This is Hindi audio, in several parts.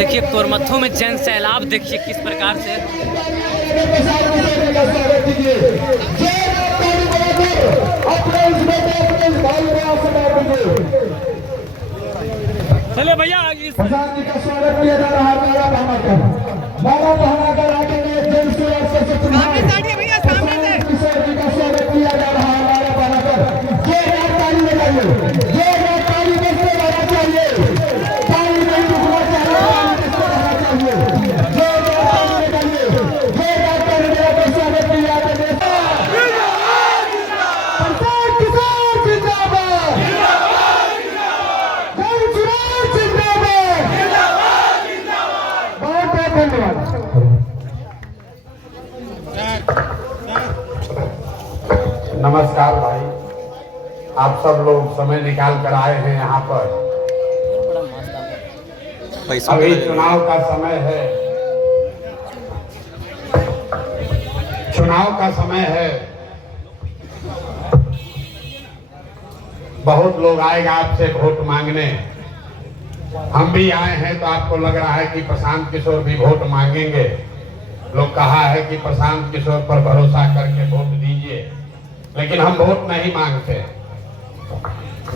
देखिए कोरमत्थू में जन सैलाब देखिए किस प्रकार से। चले भैया प्रसाद जी का स्वागत किया जा रहा है। बाबा बहनाकर आगे जन सेवा से भैया सामने से किशोर जी का स्वागत किया जा रहा है। बाबा बहनाकर जोरदार ताली लगाइए, जोरदार ताली बजने वाला चाहिए, ताली नहीं रुकना चाहिए, जोरदार ताली लगाइए, जोरदार ताली लगाकर स्वागत किया जा रहा है। प्रसाद किशोर जिंदाबाद, जय जिंदाबाद, जिंदाबाद, बहुत बहुत धन्यवाद। नमस्कार भाई, आप सब लोग समय निकाल कर आए हैं यहाँ पर। अभी चुनाव का समय है, चुनाव का समय है। बहुत लोग आएगा आपसे वोट मांगने। हम भी आए हैं तो आपको लग रहा है कि प्रशांत किशोर भी वोट मांगेंगे। लोग कहा है कि प्रशांत किशोर पर भरोसा करके वोट दीजिए, लेकिन हम वोट नहीं मांगते।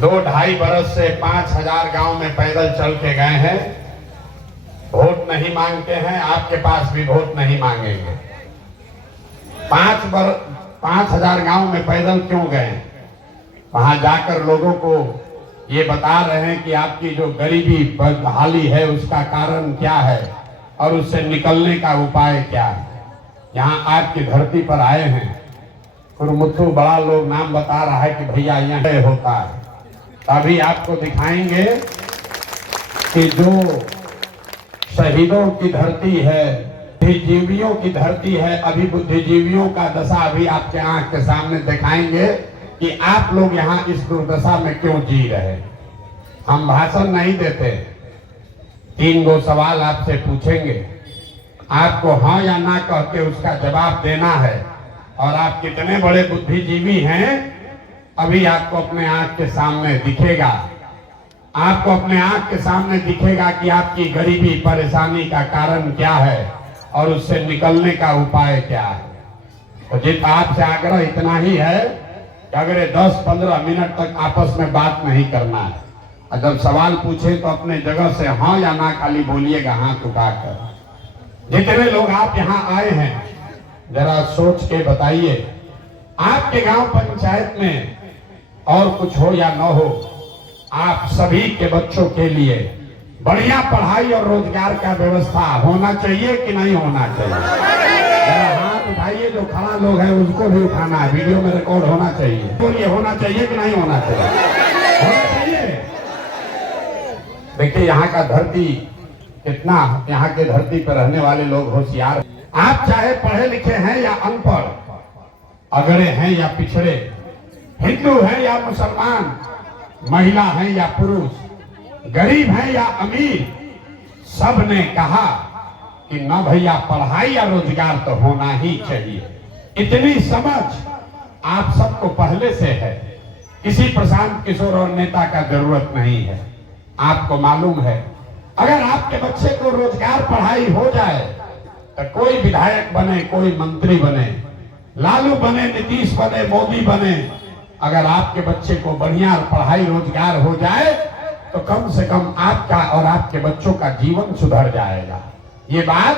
2-2.5 बरस से 5000 गांव में पैदल चल के गए हैं, वोट नहीं मांगते हैं। आपके पास भी वोट नहीं मांगेंगे। 5000 गांव में पैदल क्यों गए? वहां जाकर लोगों को ये बता रहे हैं कि आपकी जो गरीबी बदहाली है उसका कारण क्या है और उससे निकलने का उपाय क्या है। यहाँ आपकी धरती पर आए हैं। कुरमुत्थू बड़ा लोग नाम बता रहा है कि भैया यहाँ होता है। अभी आपको दिखाएंगे कि जो शहीदों की धरती है, बुद्धिजीवियों की धरती है। अभी बुद्धिजीवियों का दशा अभी आपके आंख के सामने दिखाएंगे कि आप लोग यहाँ इस दुर्दशा में क्यों जी रहे। हम भाषण नहीं देते, 3 गो सवाल आपसे पूछेंगे, आपको हाँ या ना कह के उसका जवाब देना है। और आप कितने बड़े बुद्धिजीवी हैं अभी आपको अपने आंख के सामने दिखेगा। आपको अपने आंख के सामने दिखेगा कि आपकी गरीबी परेशानी का कारण क्या है और उससे निकलने का उपाय क्या है। तो जितना आपसे आग्रह इतना ही है कि अगले 10-15 मिनट तक आपस में बात नहीं करना है। और जब सवाल पूछे तो अपने जगह से हाँ या ना खाली बोलिएगा हाथ उठाकर। जितने लोग आप यहाँ आए हैं जरा सोच के बताइए, आपके गांव पंचायत में और कुछ हो या न हो, आप सभी के बच्चों के लिए बढ़िया पढ़ाई और रोजगार का व्यवस्था होना चाहिए कि नहीं होना चाहिए? जरा हाथ उठाइए, जो खड़ा लोग हैं उसको भी उठाना है, वीडियो में रिकॉर्ड होना चाहिए। तो ये होना चाहिए कि नहीं होना चाहिए? होना चाहिए। देखिए यहाँ का धरती कितना, यहाँ के धरती पर रहने वाले लोग होशियार। आप चाहे पढ़े लिखे हैं या अनपढ़, अगड़े हैं या पिछड़े, हिंदू हैं या मुसलमान, महिला हैं या पुरुष, गरीब हैं या अमीर, सब ने कहा कि न भैया पढ़ाई या रोजगार तो होना ही चाहिए। इतनी समझ आप सबको पहले से है, किसी प्रशांत किशोर और नेता का जरूरत नहीं है। आपको मालूम है अगर आपके बच्चे को रोजगार पढ़ाई हो जाए तो कोई विधायक बने, कोई मंत्री बने, लालू बने, नीतीश बने, मोदी बने, अगर आपके बच्चे को बढ़िया पढ़ाई रोजगार हो जाए तो कम से कम आपका और आपके बच्चों का जीवन सुधर जाएगा। ये बात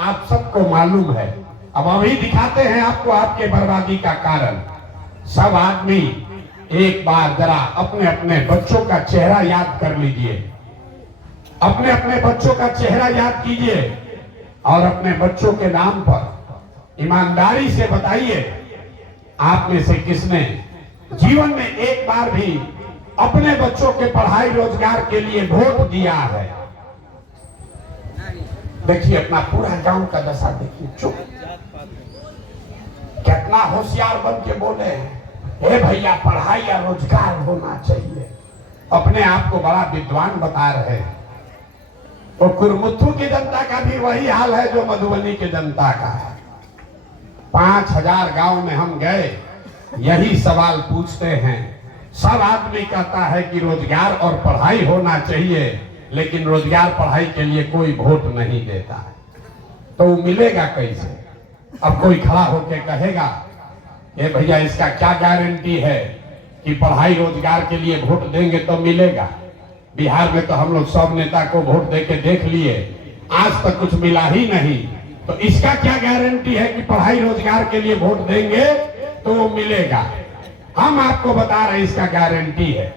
आप सबको मालूम है। अब अभी दिखाते हैं आपको आपके बर्बादी का कारण। सब आदमी एक बार जरा अपने अपने बच्चों का चेहरा याद कर लीजिए, अपने अपने बच्चों का चेहरा याद कीजिए और अपने बच्चों के नाम पर ईमानदारी से बताइए, आप में से किसने जीवन में एक बार भी अपने बच्चों के पढ़ाई रोजगार के लिए वोट दिया है? देखिए अपना पूरा गांव का दशा देखिए, चुप, कितना होशियार बन के बोले हे भैया पढ़ाई या रोजगार होना चाहिए। अपने आप को बड़ा विद्वान बता रहे हैं। तो कुरमुत्थू की जनता का भी वही हाल है जो मधुबनी की जनता का है। 5000 गांव में हम गए, यही सवाल पूछते हैं। सब आदमी कहता है कि रोजगार और पढ़ाई होना चाहिए, लेकिन रोजगार पढ़ाई के लिए कोई वोट नहीं देता है, तो वो मिलेगा कैसे? अब कोई खड़ा होकर कहेगा ये भैया इसका क्या गारंटी है कि पढ़ाई रोजगार के लिए वोट देंगे तो मिलेगा? बिहार में तो हम लोग सब नेता को वोट दे के देख लिए, आज तक कुछ मिला ही नहीं, तो इसका क्या गारंटी है कि पढ़ाई रोजगार के लिए वोट देंगे तो वो मिलेगा? हम आपको बता रहे हैं इसका गारंटी है,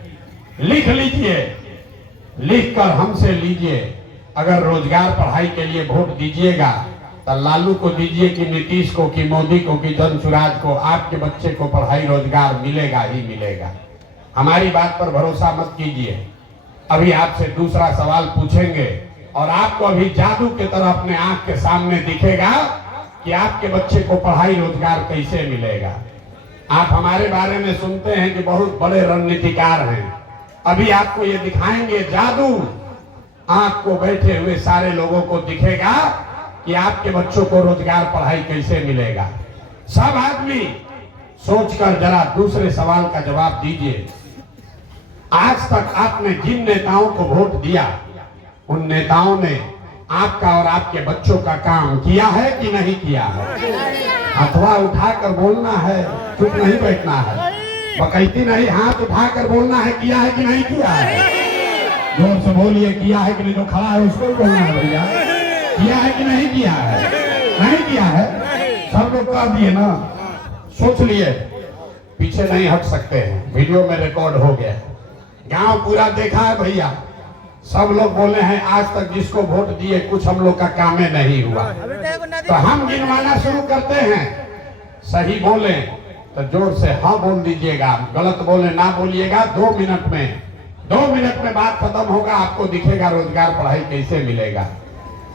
लिख लीजिए, लिख कर हमसे लीजिए। अगर रोजगार पढ़ाई के लिए वोट दीजिएगा तो लालू को दीजिए कि नीतीश को कि मोदी को कि धनसुराज को, आपके बच्चे को पढ़ाई रोजगार मिलेगा ही मिलेगा। हमारी बात पर भरोसा मत कीजिए। अभी आपसे दूसरा सवाल पूछेंगे और आपको अभी जादू की तरह अपने आंख के सामने दिखेगा कि आपके बच्चे को पढ़ाई रोजगार कैसे मिलेगा। आप हमारे बारे में सुनते हैं कि बहुत बड़े रणनीतिकार हैं, अभी आपको ये दिखाएंगे जादू, आपको बैठे हुए सारे लोगों को दिखेगा कि आपके बच्चों को रोजगार पढ़ाई कैसे मिलेगा। सब आदमी सोचकर जरा दूसरे सवाल का जवाब दीजिए। आज तक आपने जिन नेताओं को वोट दिया उन नेताओं ने आपका और आपके बच्चों का काम किया है कि नहीं किया है? अथवा उठाकर बोलना है, चुप नहीं बैठना है, बकैती नहीं, हाथ उठाकर बोलना है किया है कि नहीं किया है। जोर से बोलिए किया है कि नहीं, जो खड़ा है उसको भी बोलना है भैया, किया है कि नहीं किया है? नहीं किया है, सब लोग कर दिए ना, सोच लिए, पीछे नहीं हट सकते हैं, वीडियो में रिकॉर्ड हो गया, गांव पूरा देखा है भैया, सब लोग बोले हैं आज तक जिसको वोट दिए कुछ हम लोग का काम नहीं हुआ। तो हम गिनवाना शुरू करते हैं, सही बोले तो जोर से हाँ बोल दीजिएगा, गलत बोले ना बोलिएगा। 2 मिनट में बात खत्म होगा, आपको दिखेगा रोजगार पढ़ाई कैसे मिलेगा।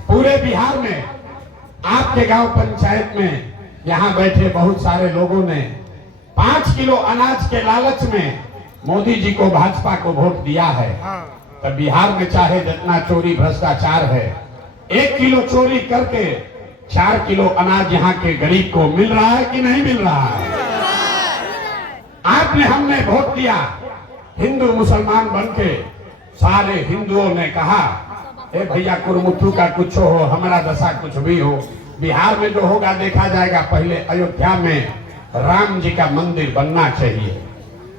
पूरे बिहार में आपके गांव पंचायत में यहाँ बैठे बहुत सारे लोगों ने 5 किलो अनाज के लालच में मोदी जी को, भाजपा को वोट दिया है। तो बिहार में चाहे जितना चोरी भ्रष्टाचार है, 1 किलो चोरी करके 4 किलो अनाज यहाँ के गरीब को मिल रहा है कि नहीं मिल रहा है? आपने हमने वोट दिया, हिंदू मुसलमान बनके सारे हिंदुओं ने कहा ए भैया कुरमुट्ठू का कुछ हो, हमारा दशा कुछ भी हो, बिहार में जो होगा देखा जाएगा। पहले अयोध्या में राम जी का मंदिर बनना चाहिए।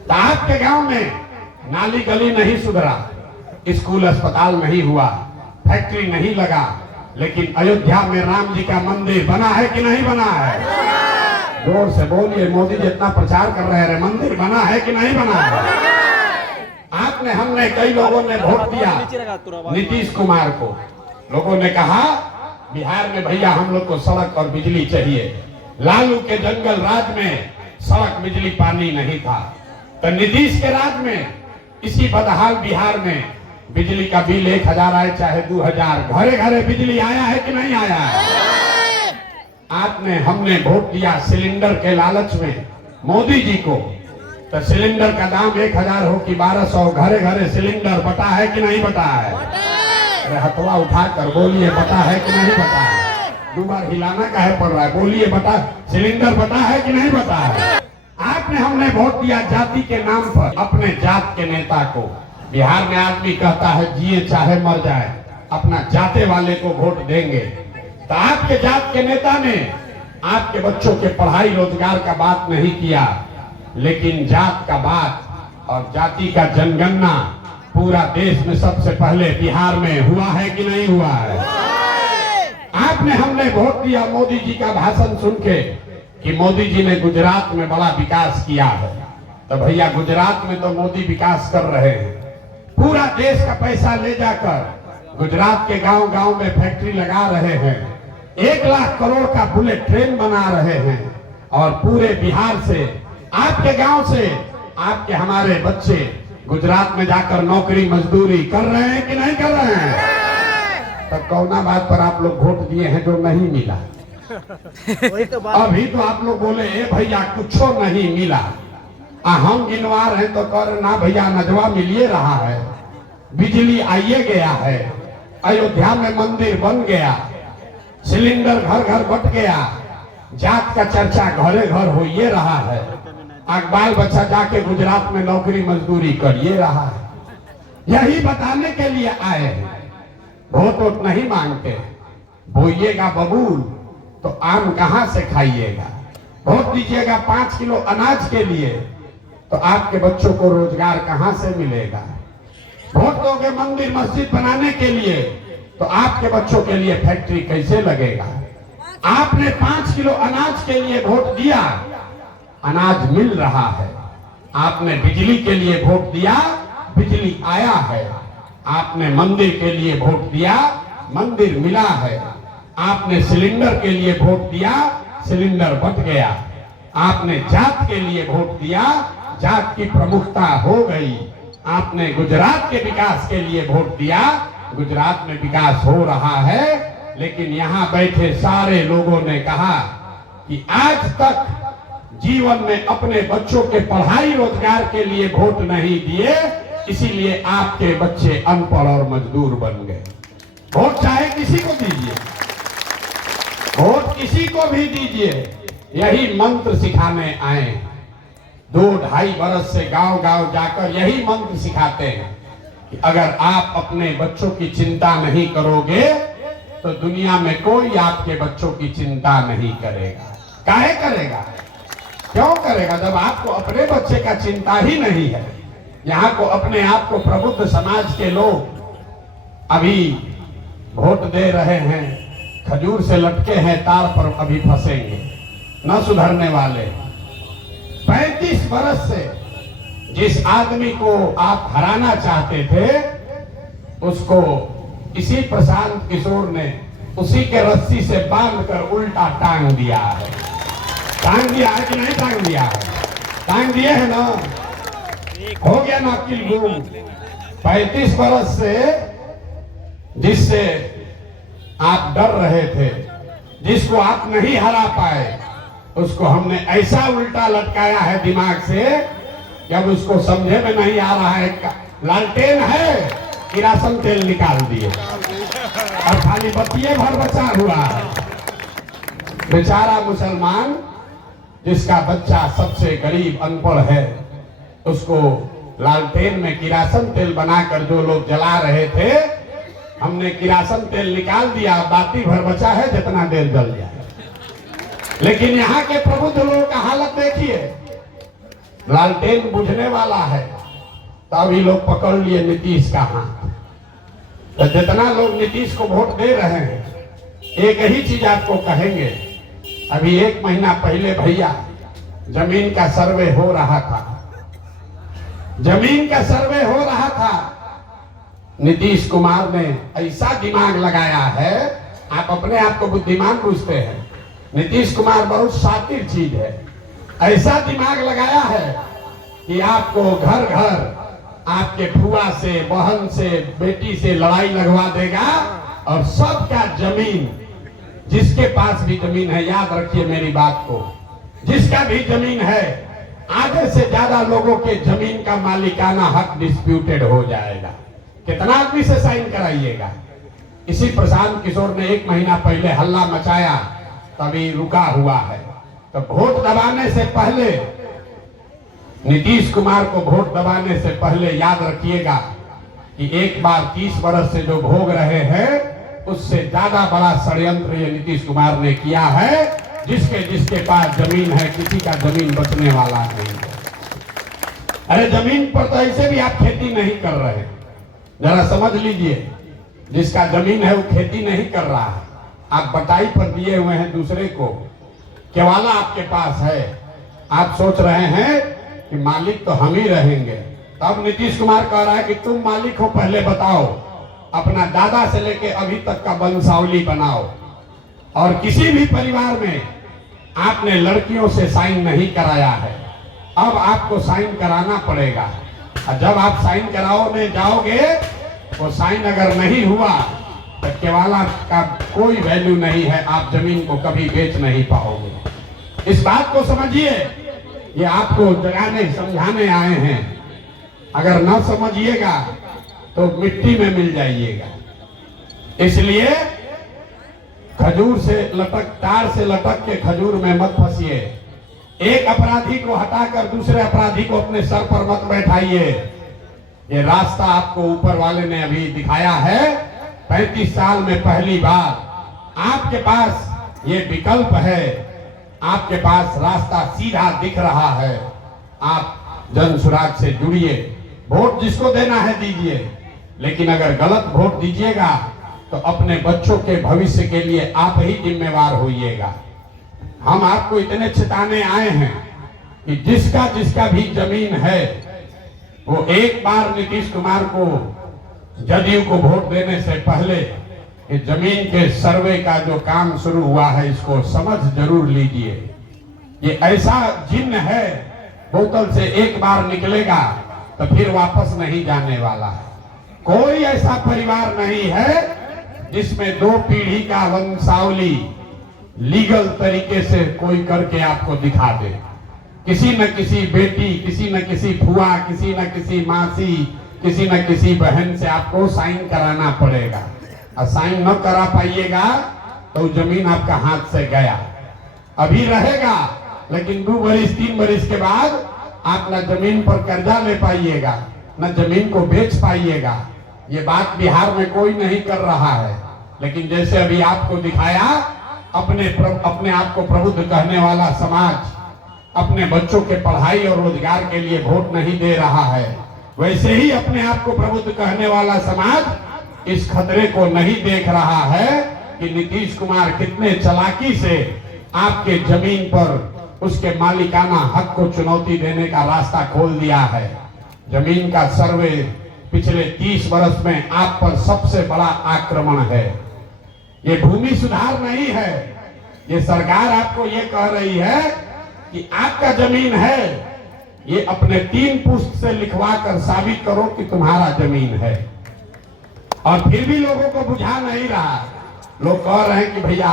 तो आपके गांव में नाली गली नहीं सुधरा, स्कूल अस्पताल नहीं हुआ, फैक्ट्री नहीं लगा, लेकिन अयोध्या में राम जी का मंदिर बना है कि नहीं बना है? जोर से बोलिए, मोदी जी इतना प्रचार कर रहे हैं, मंदिर बना है कि नहीं बना है? आपने हमने कई लोगों ने वोट दिया नीतीश कुमार को, लोगों ने कहा बिहार में भैया हम लोग को सड़क और बिजली चाहिए। लालू के जंगल राज में सड़क बिजली पानी नहीं था, तो नीतीश के राज में इसी बदहाल बिहार में बिजली का बिल 1000 आए चाहे 2000, घरे घरे बिजली आया है कि नहीं आया है? आपने हमने वोट दिया सिलेंडर के लालच में मोदी जी को, तो सिलेंडर का दाम 1000 हो कि 1200, घरे घरे सिलेंडर बटा है कि नहीं बटा है? अरे हथवा उठाकर बोलिए बटा है कि नहीं बटा है? 2 बार हिलाना काहे पड़ रहा है, बोलिए बटा, सिलेंडर बटा है कि नहीं बटा है? आपने हमने वोट दिया जाति के नाम पर अपने जात के नेता को। बिहार में आदमी कहता है जिए चाहे मर जाए अपना जाते वाले को वोट देंगे, तो आपके जात के नेता ने आपके बच्चों के पढ़ाई रोजगार का बात नहीं किया, लेकिन जात का बात और जाति का जनगणना पूरा देश में सबसे पहले बिहार में हुआ है कि नहीं हुआ है? आपने हमने वोट दिया मोदी जी का भाषण सुन के कि मोदी जी ने गुजरात में बड़ा विकास किया है, तो भैया गुजरात में तो मोदी विकास कर रहे हैं, पूरा देश का पैसा ले जाकर गुजरात के गांव गांव में फैक्ट्री लगा रहे हैं, 1 लाख करोड़ का बुलेट ट्रेन बना रहे हैं, और पूरे बिहार से आपके गांव से आपके हमारे बच्चे गुजरात में जाकर नौकरी मजदूरी कर रहे हैं कि नहीं कर रहे हैं? तो कौना बात पर आप लोग वोट दिए हैं जो नहीं मिला? अभी तो आप लोग बोले ए भैया कुछ नहीं मिला, हम गिनवा रहे तो कर ना भैया नजवा मिलिए रहा है, बिजली आइए गया है, अयोध्या में मंदिर बन गया, सिलेंडर घर घर बट गया, जात का चर्चा घरे घर हो ये रहा है, बाल बच्चा जाके गुजरात में नौकरी मजदूरी करिए रहा है। यही बताने के लिए आए हैं। वोट नहीं मांगते, बोइएगा बबूल तो आम कहां से खाइएगा। वोट दीजिएगा 5 किलो अनाज के लिए तो आपके बच्चों को रोजगार कहां से मिलेगा। वोट दोगे मंदिर मस्जिद बनाने के लिए तो आपके बच्चों के लिए फैक्ट्री कैसे लगेगा। आपने 5 किलो अनाज के लिए वोट दिया, अनाज मिल रहा है। आपने बिजली के लिए वोट दिया, बिजली आया है। आपने मंदिर के लिए वोट दिया, मंदिर मिला है। आपने सिलेंडर के लिए वोट दिया, सिलेंडर बट गया। आपने जात के लिए वोट दिया, जात की प्रमुखता हो गई। आपने गुजरात के विकास के लिए वोट दिया, गुजरात में विकास हो रहा है। लेकिन यहाँ बैठे सारे लोगों ने कहा कि आज तक जीवन में अपने बच्चों के पढ़ाई रोजगार के लिए वोट नहीं दिए, इसीलिए आपके बच्चे अनपढ़ और मजदूर बन गए। वोट चाहे किसी को दीजिए, वोट किसी को भी दीजिए, यही मंत्र सिखाने आए। 2-2.5 बरस से गांव गांव जाकर यही मंत्र सिखाते हैं कि अगर आप अपने बच्चों की चिंता नहीं करोगे तो दुनिया में कोई आपके बच्चों की चिंता नहीं करेगा। काहे करेगा, क्यों करेगा जब आपको अपने बच्चे का चिंता ही नहीं है। यहाँ को अपने आप को प्रबुद्ध समाज के लोग अभी वोट दे रहे हैं, खजूर से लटके हैं तार पर, अभी फंसेंगे, न सुधरने वाले। 35 बरस से जिस आदमी को आप हराना चाहते थे उसको इसी प्रशांत किशोर ने उसी के रस्सी से बांधकर उल्टा टांग दिया है। टांग दिया है कि नहीं टांग दिया है? टांग दिए है ना, हो गया ना अकिल गुम। 35 बरस से जिससे आप डर रहे थे, जिसको आप नहीं हरा पाए, उसको हमने ऐसा उल्टा लटकाया है दिमाग से कि अब उसको समझे में नहीं आ रहा है। लालटेन है, किरासन तेल निकाल दिए और खाली बत्तिये भर बचा हुआ है। बेचारा मुसलमान जिसका बच्चा सबसे गरीब अनपढ़ है, उसको लालटेन में किरासन तेल बनाकर जो लोग जला रहे थे, हमने किरासन तेल निकाल दिया, बाती भर बचा है, जितना देर जल जाए। लेकिन यहाँ के प्रबुद्ध लोगों का हालत देखिए, लालटेन बुझने वाला है तभी लोग पकड़ लिए नीतीश का हाथ। तो जितना लोग नीतीश को वोट दे रहे हैं, एक ही चीज आपको कहेंगे। अभी 1 महीना पहले भैया जमीन का सर्वे हो रहा था, जमीन का सर्वे हो रहा था। नीतीश कुमार ने ऐसा दिमाग लगाया है, आप अपने आप को बुद्धिमान पूछते हैं, नीतीश कुमार बहुत शातिर चीज है। ऐसा दिमाग लगाया है कि आपको घर घर आपके फुआ से, बहन से, बेटी से लड़ाई लगवा देगा और सबका जमीन, जिसके पास भी जमीन है, याद रखिए मेरी बात को, जिसका भी जमीन है, आधे से ज्यादा लोगों के जमीन का मालिकाना हक डिस्प्यूटेड हो जाएगा। कितना आदमी से साइन कराइएगा। इसी प्रशांत किशोर ने 1 महीना पहले हल्ला मचाया, तभी रुका हुआ है। तो वोट दबाने से पहले, नीतीश कुमार को वोट दबाने से पहले याद रखिएगा कि एक बार 30 बरस से जो भोग रहे हैं, उससे ज्यादा बड़ा षड्यंत्र ये नीतीश कुमार ने किया है। जिसके पास जमीन है, किसी का जमीन बचने वाला नहीं है। अरे जमीन पर तो ऐसे भी आप खेती नहीं कर रहे, जरा समझ लीजिए। जिसका जमीन है वो खेती नहीं कर रहा है, आप बटाई पर दिए हुए हैं दूसरे को। केवाला आपके पास है, आप सोच रहे हैं कि मालिक तो हम ही रहेंगे। तब नीतीश कुमार कह रहा है कि तुम मालिक हो, पहले बताओ, अपना दादा से लेके अभी तक का वंशावली बनाओ। और किसी भी परिवार में आपने लड़कियों से साइन नहीं कराया है, अब आपको साइन कराना पड़ेगा। और जब आप साइन कराओगे जाओगे, वो साइन अगर नहीं हुआ तो केवाला का कोई वैल्यू नहीं है, आप जमीन को कभी बेच नहीं पाओगे। इस बात को समझिए, ये आपको जगाने समझाने आए हैं। अगर न समझिएगा तो मिट्टी में मिल जाइएगा। इसलिए खजूर से लटक, तार से लटक के खजूर में मत फंसिए। एक अपराधी को हटाकर दूसरे अपराधी को अपने सर पर मत बैठाइए। ये रास्ता आपको ऊपर वाले ने अभी दिखाया है। 35 साल में पहली बार आपके पास ये विकल्प है, आपके पास रास्ता सीधा दिख रहा है। आप जन सुराज से जुड़िए, वोट जिसको देना है दीजिए, लेकिन अगर गलत वोट दीजिएगा तो अपने बच्चों के भविष्य के लिए आप ही जिम्मेवार होइएगा। हम आपको इतने चेताने आए हैं कि जिसका भी जमीन है वो एक बार नीतीश कुमार को, जदयू को वोट देने से पहले ये जमीन के सर्वे का जो काम शुरू हुआ है इसको समझ जरूर लीजिए। ये ऐसा जिन्न है, बोतल से एक बार निकलेगा तो फिर वापस नहीं जाने वाला है। कोई ऐसा परिवार नहीं है जिसमें 2 पीढ़ी का वंशावली लीगल तरीके से कोई करके आपको दिखा दे। किसी न किसी बेटी, किसी न किसी फुआ, किसी न किसी मासी, किसी न किसी बहन से आपको साइन कराना पड़ेगा, और साइन न करा पाइएगा तो जमीन आपका हाथ से गया। अभी रहेगा लेकिन 2 बरिस 3 बरिस के बाद आप न जमीन पर कर्जा ले पाइएगा, न जमीन को बेच पाइएगा। ये बात बिहार में कोई नहीं कर रहा है, लेकिन जैसे अभी आपको दिखाया, अपने आप को प्रबुद्ध कहने वाला समाज अपने बच्चों के पढ़ाई और रोजगार के लिए वोट नहीं दे रहा है, वैसे ही अपने आप को प्रबुद्ध कहने वाला समाज इस खतरे को नहीं देख रहा है कि नीतीश कुमार कितने चालाकी से आपके जमीन पर उसके मालिकाना हक को चुनौती देने का रास्ता खोल दिया है। जमीन का सर्वे पिछले 30 वर्ष में आप पर सबसे बड़ा आक्रमण है। ये भूमि सुधार नहीं है, ये सरकार आपको ये कह रही है कि आपका जमीन है, ये अपने 3 पुस्त से लिखवा कर साबित करो कि तुम्हारा जमीन है। और फिर भी लोगों को बुझा नहीं रहा। लोग कह रहे हैं कि भैया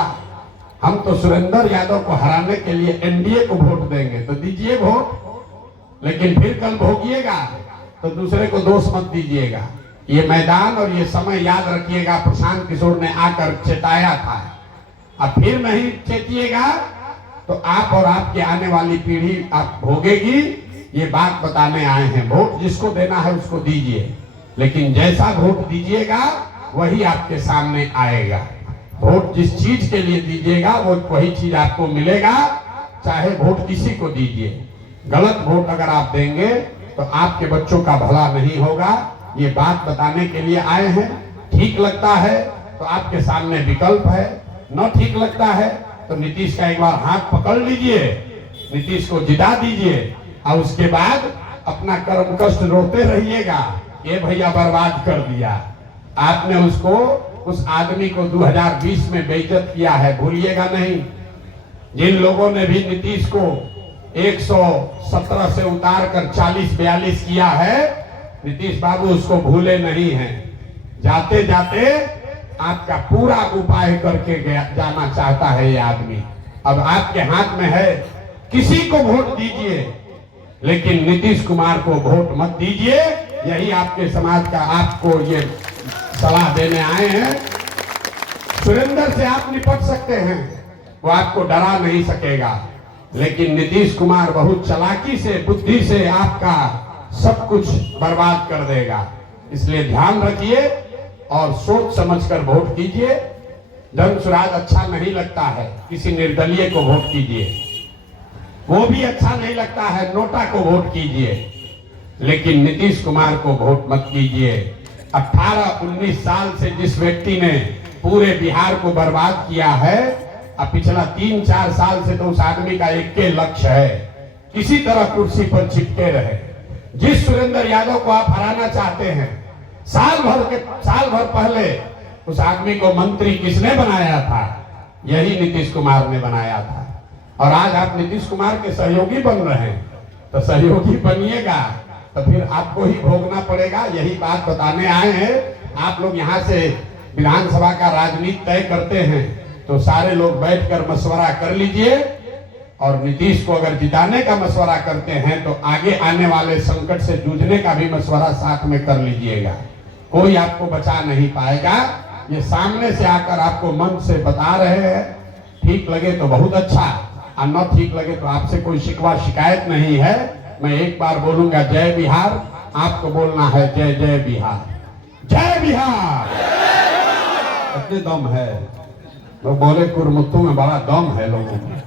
हम तो सुरेंद्र यादव को हराने के लिए एनडीए को वोट देंगे, तो दीजिए वोट, लेकिन फिर कल भोगिएगा तो दूसरे को दोष मत दीजिएगा। ये मैदान और ये समय याद रखिएगा, प्रशांत किशोर ने आकर चेताया था। अब फिर नहीं चेतिएगा तो आप और आपके आने वाली पीढ़ी आप भोगेगी। ये बात बताने आए हैं। वोट जिसको देना है उसको दीजिए, लेकिन जैसा वोट दीजिएगा वही आपके सामने आएगा। वोट जिस चीज के लिए दीजिएगा वो वही चीज आपको मिलेगा, चाहे वोट किसी को दीजिए। गलत वोट अगर आप देंगे तो आपके बच्चों का भला नहीं होगा। ये बात बताने के लिए आए हैं। ठीक लगता है तो आपके सामने विकल्प है, न ठीक लगता है तो नीतीश का एक बार हाथ पकड़ लीजिए, नीतीश को जिता दीजिए, और उसके बाद अपना कर्म कष्ट रोते रहिएगा। ये भैया बर्बाद कर दिया आपने उसको, उस आदमी को 2020 में बेइज्जत किया है, भूलिएगा नहीं। जिन लोगों ने भी नीतीश को 117 से उतार कर 40-42 किया है, नीतीश बाबू उसको भूले नहीं हैं। जाते जाते आपका पूरा उपाय करके जाना चाहता है ये आदमी। अब आपके हाथ में है, किसी को वोट दीजिए, लेकिन नीतीश कुमार को वोट मत दीजिए। यही आपके समाज का आपको ये सलाह देने आए हैं। सुरेंद्र से आप निपट सकते हैं, वो आपको डरा नहीं सकेगा, लेकिन नीतीश कुमार बहुत चालाकी से, बुद्धि से आपका सब कुछ बर्बाद कर देगा। इसलिए ध्यान रखिए और सोच समझकर वोट कीजिए। जन सुराज अच्छा नहीं लगता है, किसी निर्दलीय को वोट कीजिए। वो भी अच्छा नहीं लगता है, नोटा को वोट कीजिए, लेकिन नीतीश कुमार को वोट मत कीजिए। 18-19 साल से जिस व्यक्ति ने पूरे बिहार को बर्बाद किया है, अब पिछला 3-4 साल से तो उस आदमी का एक के लक्ष्य है, किसी तरह कुर्सी पर चिपके रहे। जिस सुरेंद्र यादव को आप हराना चाहते हैं, साल भर पहले उस आदमी को मंत्री किसने बनाया था? यही नीतीश कुमार ने बनाया था। और आज आप नीतीश कुमार के सहयोगी बन रहे हैं, तो सहयोगी बनिएगा तो फिर आपको ही भोगना पड़ेगा। यही बात बताने आए हैं। आप लोग यहाँ से विधानसभा का राजनीति तय करते हैं तो सारे लोग बैठकर मशवरा कर लीजिए, और नीतीश को अगर जिताने का मशवरा करते हैं तो आगे आने वाले संकट से जूझने का भी मशवरा साथ में कर लीजिएगा। कोई आपको बचा नहीं पाएगा। ये सामने से आकर आपको मन से बता रहे हैं। ठीक लगे तो बहुत अच्छा, और न ठीक लगे तो आपसे कोई शिकवा शिकायत नहीं है। मैं एक बार बोलूंगा, जय बिहार, आपको बोलना है जय जय बिहार, जय बिहार। इतने दम है, लोग बोले कुरमुत्तू में बड़ा दम है लोगों में।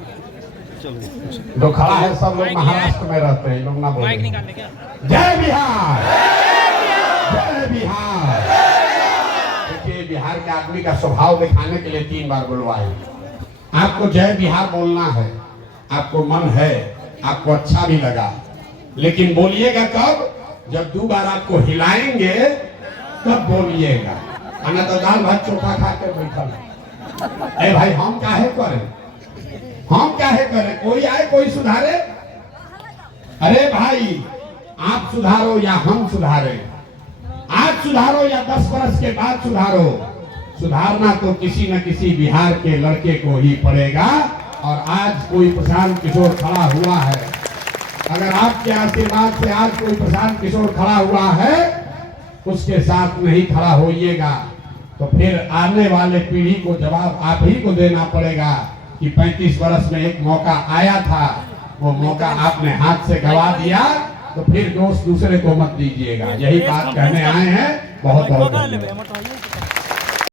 जो खड़ा है सब लोग महाराष्ट्र में रहते हैं, लोग ना बोले जय बिहार, जय बिहार। देखिए बिहार के आदमी का स्वभाव दिखाने के लिए 3 बार बुलवाए। आपको जय बिहार बोलना है, आपको मन है, आपको अच्छा भी लगा, लेकिन बोलिएगा कब? जब 2 बार आपको हिलाएंगे तब बोलिएगा। खाना तो दाल भात चोखा खा के बैठल। अरे भाई हम काहे करें, हम काहे करें? कोई आए कोई सुधारे? अरे भाई आप सुधारो या हम सुधारे, आज सुधारो या 10 वर्ष के बाद सुधारो, सुधारना तो किसी न किसी बिहार के लड़के को ही पड़ेगा। और आज कोई प्रशांत किशोर खड़ा हुआ है, अगर आपके आशीर्वाद से आज कोई प्रशांत किशोर खड़ा हुआ है, उसके साथ नहीं खड़ा होइएगा तो फिर आने वाले पीढ़ी को जवाब आप ही को देना पड़ेगा कि 35 वर्ष में एक मौका आया था, वो मौका आपने हाथ से गवा दिया, तो फिर दोस्त दूसरे को मत दीजिएगा। यही बात कहने आए हैं। बहुत बहुत